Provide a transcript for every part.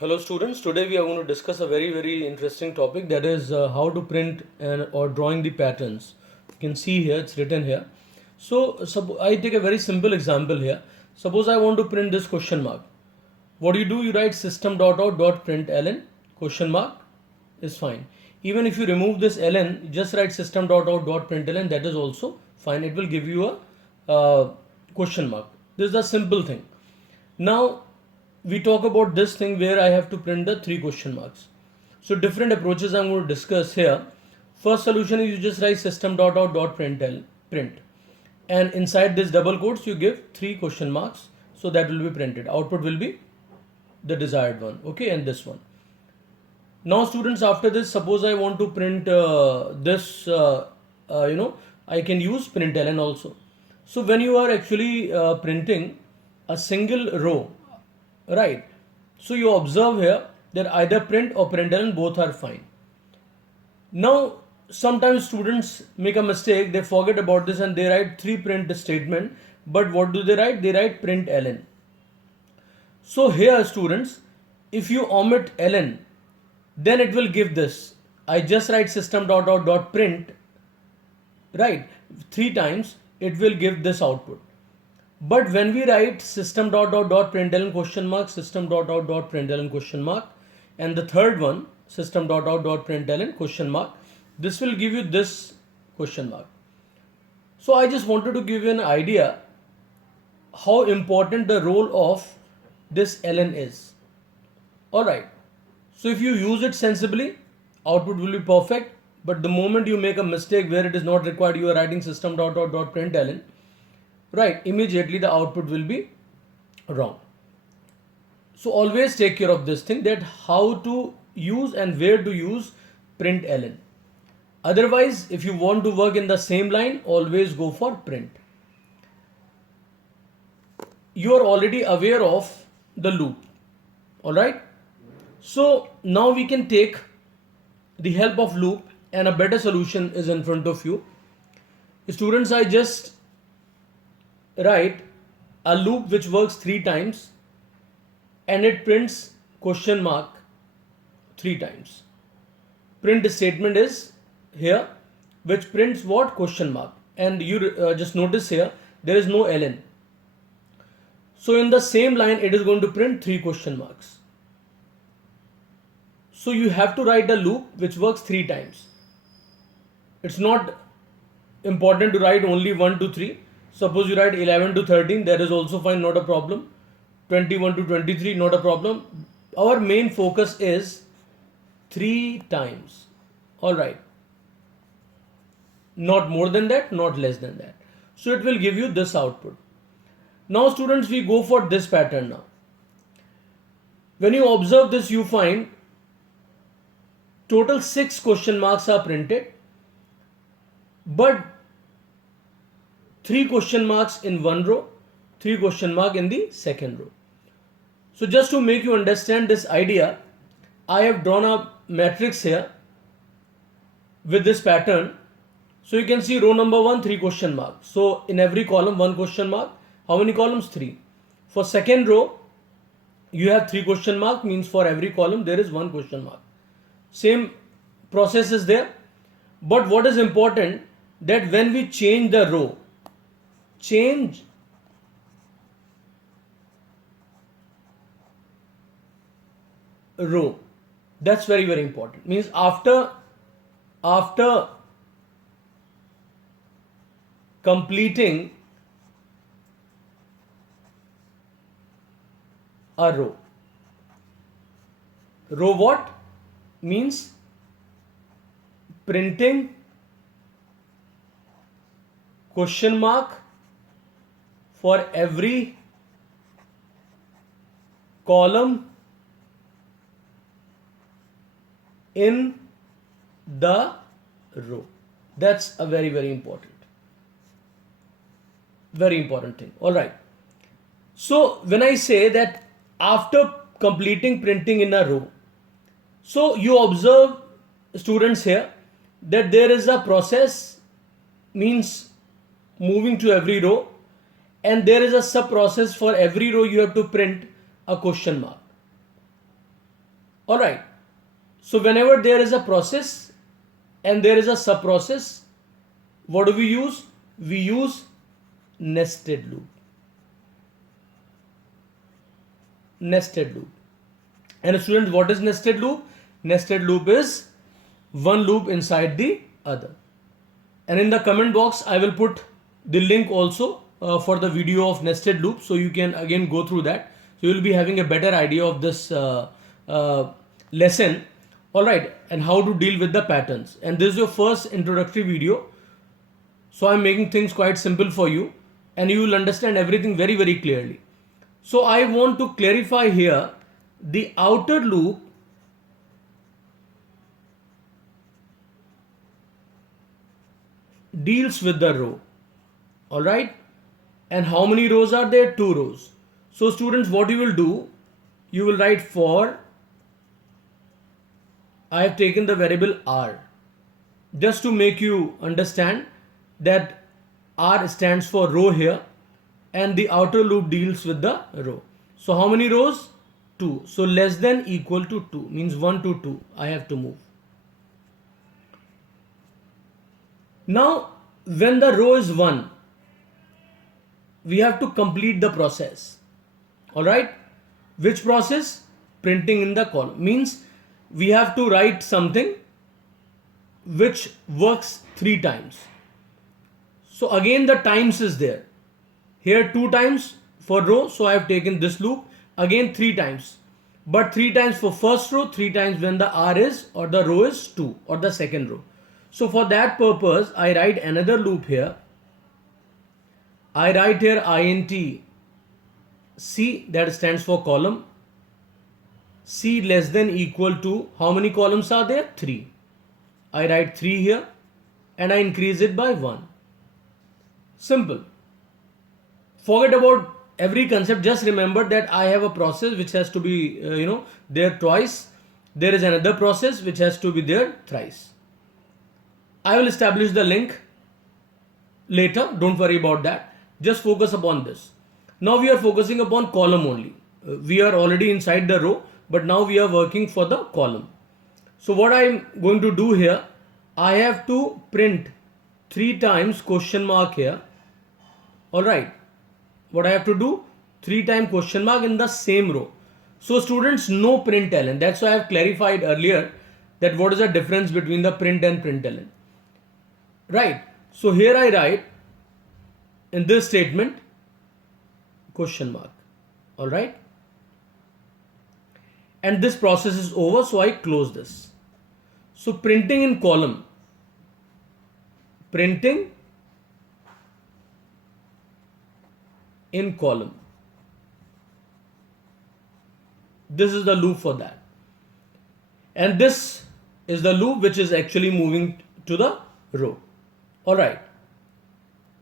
Hello students, today we are going to discuss a very interesting topic, that is how to print or drawing the patterns. You can see here, it's written here. So I take a very simple example here. Suppose I want to print this question mark. What do? You write system.out.println question mark is fine. Even if you remove this ln, just write system.out.println, that is also fine. It will give you a question mark. This is a simple thing. Now we talk about this thing where I have to print the three question marks. So different approaches I'm going to discuss here. First solution is you just write system.out.println print, and inside this double quotes you give three question marks, so that will be printed. Output will be the desired one, okay, and this one. Now students, after this, suppose I want to print this I can use println also. So when you are actually printing a single row, right, so you observe here that either print or println, both are fine. Now sometimes students make a mistake, they forget about this and they write three print statement, but what do they write? They write println. So here students, if you omit ln, then it will give this. I just write system.out.print, right, three times, it will give this output. But when we write system.out.println question mark, system.out.println question mark, and the third one system.out.println question mark, this will give you this question mark. So I just wanted to give you an idea how important the role of this ln is. Alright, so if you use it sensibly, output will be perfect. But the moment you make a mistake where it is not required, you are writing system.out.println, right, immediately the output will be wrong. So always take care of this thing, that how to use and where to use println. Otherwise, if you want to work in the same line, always go for print. You are already aware of the loop, alright. So now we can take the help of loop, and a better solution is in front of you. Students, I just write a loop which works three times and it prints question mark three times. Print statement is here, which prints what? Question mark. And you just notice here, there is no ln. So in the same line, it is going to print three question marks. So you have to write a loop which works three times. It's not important to write only 1 to 3. Suppose you write 11 to 13, that is also fine, not a problem. 21 to 23, not a problem. Our main focus is three times. Alright. Not more than that, not less than that. So it will give you this output. Now students, we go for this pattern now. When you observe this, you find total 6 question marks are printed, but 3 question marks in one row, 3 question mark in the second row. So just to make you understand this idea, I have drawn a matrix here with this pattern. So you can see row number 1, 3 question mark. So in every column 1 question mark. How many columns? 3. For second row, you have 3 question mark, means for every column there is 1 question mark. Same process is there. But what is important, that when we change the row, change row, that's very important. Means after completing a row what? Means printing question mark for every column in the row. That's a very important thing. Alright. So when I say that after completing printing in a row, so you observe students here that there is a process, means moving to every row, and there is a sub process. For every row you have to print a question mark. Alright, so whenever there is a process and there is a sub process, what do we use? We use nested loop. Nested loop. And students, what is nested loop? Nested loop is one loop inside the other. And in the comment box, I will put the link also for the video of nested loop, so you can again go through that. So you will be having a better idea of this lesson. Alright, and how to deal with the patterns. And this is your first introductory video. So I'm making things quite simple for you and you will understand everything very, very clearly. So I want to clarify here the outer loop deals with the row. Alright, and how many rows are there? 2 rows. So students, what you will do, you will write for, I have taken the variable r just to make you understand that r stands for row here and the outer loop deals with the row. So how many rows? 2. So less than equal to 2 means 1 to 2 I have to move. Now when the row is 1, we have to complete the process. Alright, which process? Printing in the column. Means we have to write something which works 3 times. So again the times is there. Here 2 times for row, so I have taken this loop. Again 3 times. But 3 times for first row, 3 times when the r is or the row is 2 or the second row. So for that purpose, I write another loop here. I write here int c, that stands for column. C less than equal to, how many columns are there? 3. I write 3 here and I increase it by 1. Simple. Forget about every concept. Just remember that I have a process which has to be there twice. There is another process which has to be there thrice. I will establish the link later. Don't worry about that. Just focus upon this. Now we are focusing upon column only. We are already inside the row, but now we are working for the column. So what I am going to do here, I have to print 3 times question mark here. Alright, what I have to do? 3 times question mark in the same row. So students, no println. That's why I have clarified earlier that what is the difference between the print and println. Right. So here I write in this statement question mark. Alright. And this process is over, so I close this. So printing in column. Printing in column. This is the loop for that. And this is the loop which is actually moving to the row. Alright.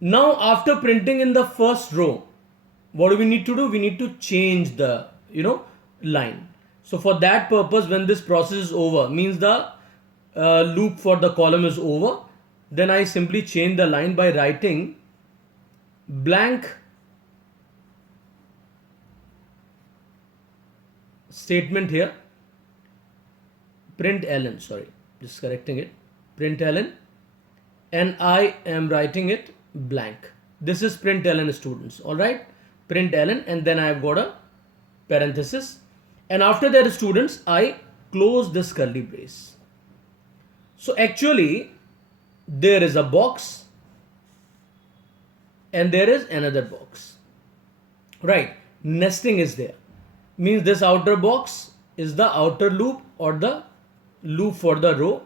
Now after printing in the first row, what do we need to do? We need to change the line. So for that purpose, when this process is over, means the loop for the column is over, then I simply change the line by writing blank statement here, println, sorry, just correcting it, println, and I am writing it blank. This is println, students. Alright, println, and then I have got a parenthesis, and after that, students, I close this curly brace. So actually there is a box and there is another box. Right, nesting is there. Means this outer box is the outer loop or the loop for the row,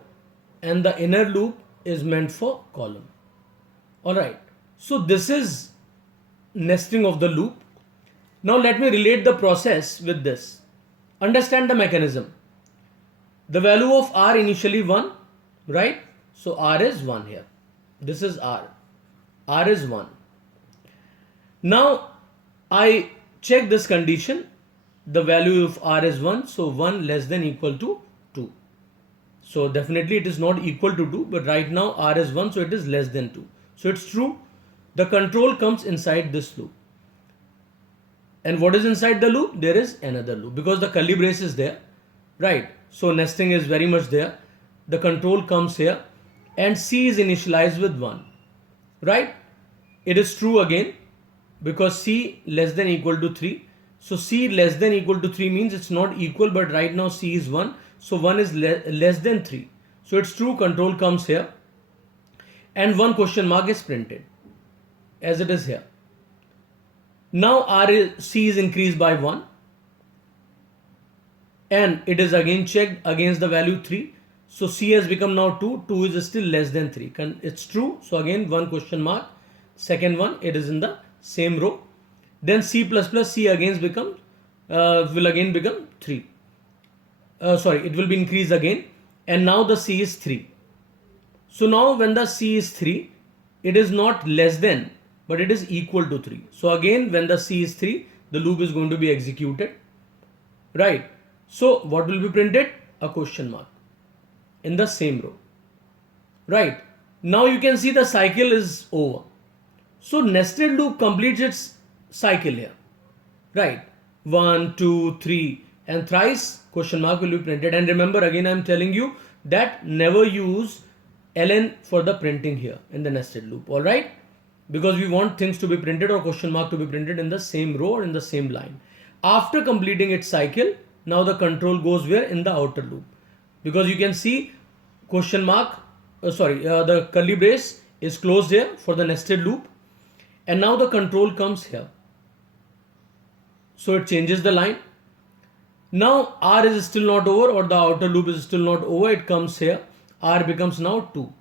and the inner loop is meant for column. Alright, so this is nesting of the loop. Now let me relate the process with this. Understand the mechanism. The value of r initially 1, right? So r is 1 here. This is r. R is 1. Now I check this condition. The value of r is 1, so 1 less than equal to 2. So definitely it is not equal to 2, but right now r is 1, so it is less than 2. So it's true. The control comes inside this loop. And what is inside the loop? There is another loop because the curly brace is there. right? So nesting is very much there. The control comes here and C is initialized with 1, right? It is true again because C less than equal to 3. So C less than equal to 3 means it's not equal, but right now C is 1. So 1 is less than 3. So it's true, control comes here and one question mark is printed as it is here. Now C is increased by 1 and it is again checked against the value 3. So C has become now 2. 2 is still less than 3. It's true. So again one question mark. Second one, it is in the same row. Then C plus plus C again will again become 3. It will be increased again. And now the C is 3. So now when the C is 3, it is not less than, but it is equal to 3. So again when the C is 3, the loop is going to be executed. Right. So what will be printed? A question mark in the same row. Right. Now you can see the cycle is over. So nested loop completes its cycle here. Right. 1, 2, 3 and thrice question mark will be printed. And remember again I am telling you that never use ln for the printing here in the nested loop. Alright. Because we want things to be printed or question mark to be printed in the same row or in the same line. After completing its cycle, now the control goes where? In the outer loop. Because you can see question mark, the curly brace is closed here for the nested loop. And now the control comes here. So it changes the line. Now R is still not over or the outer loop is still not over. It comes here. R becomes now 2.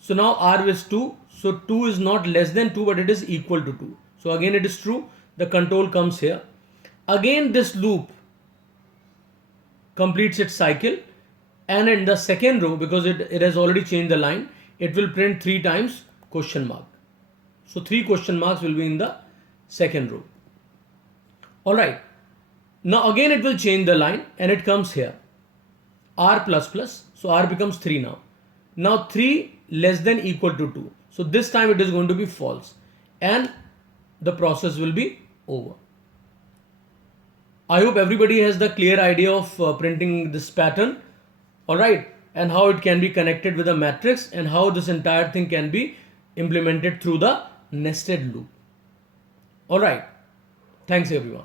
So now R is 2. So 2 is not less than 2 but it is equal to 2. So again it is true. The control comes here. Again this loop completes its cycle and in the second row, because it has already changed the line, it will print 3 times question mark. So 3 question marks will be in the second row. Alright. Now again it will change the line and it comes here. R plus plus. So R becomes 3 now. Now 3 less than equal to 2. So this time it is going to be false and the process will be over. I hope everybody has the clear idea of printing this pattern. Alright. And how it can be connected with a matrix and how this entire thing can be implemented through the nested loop. Alright. Thanks everyone.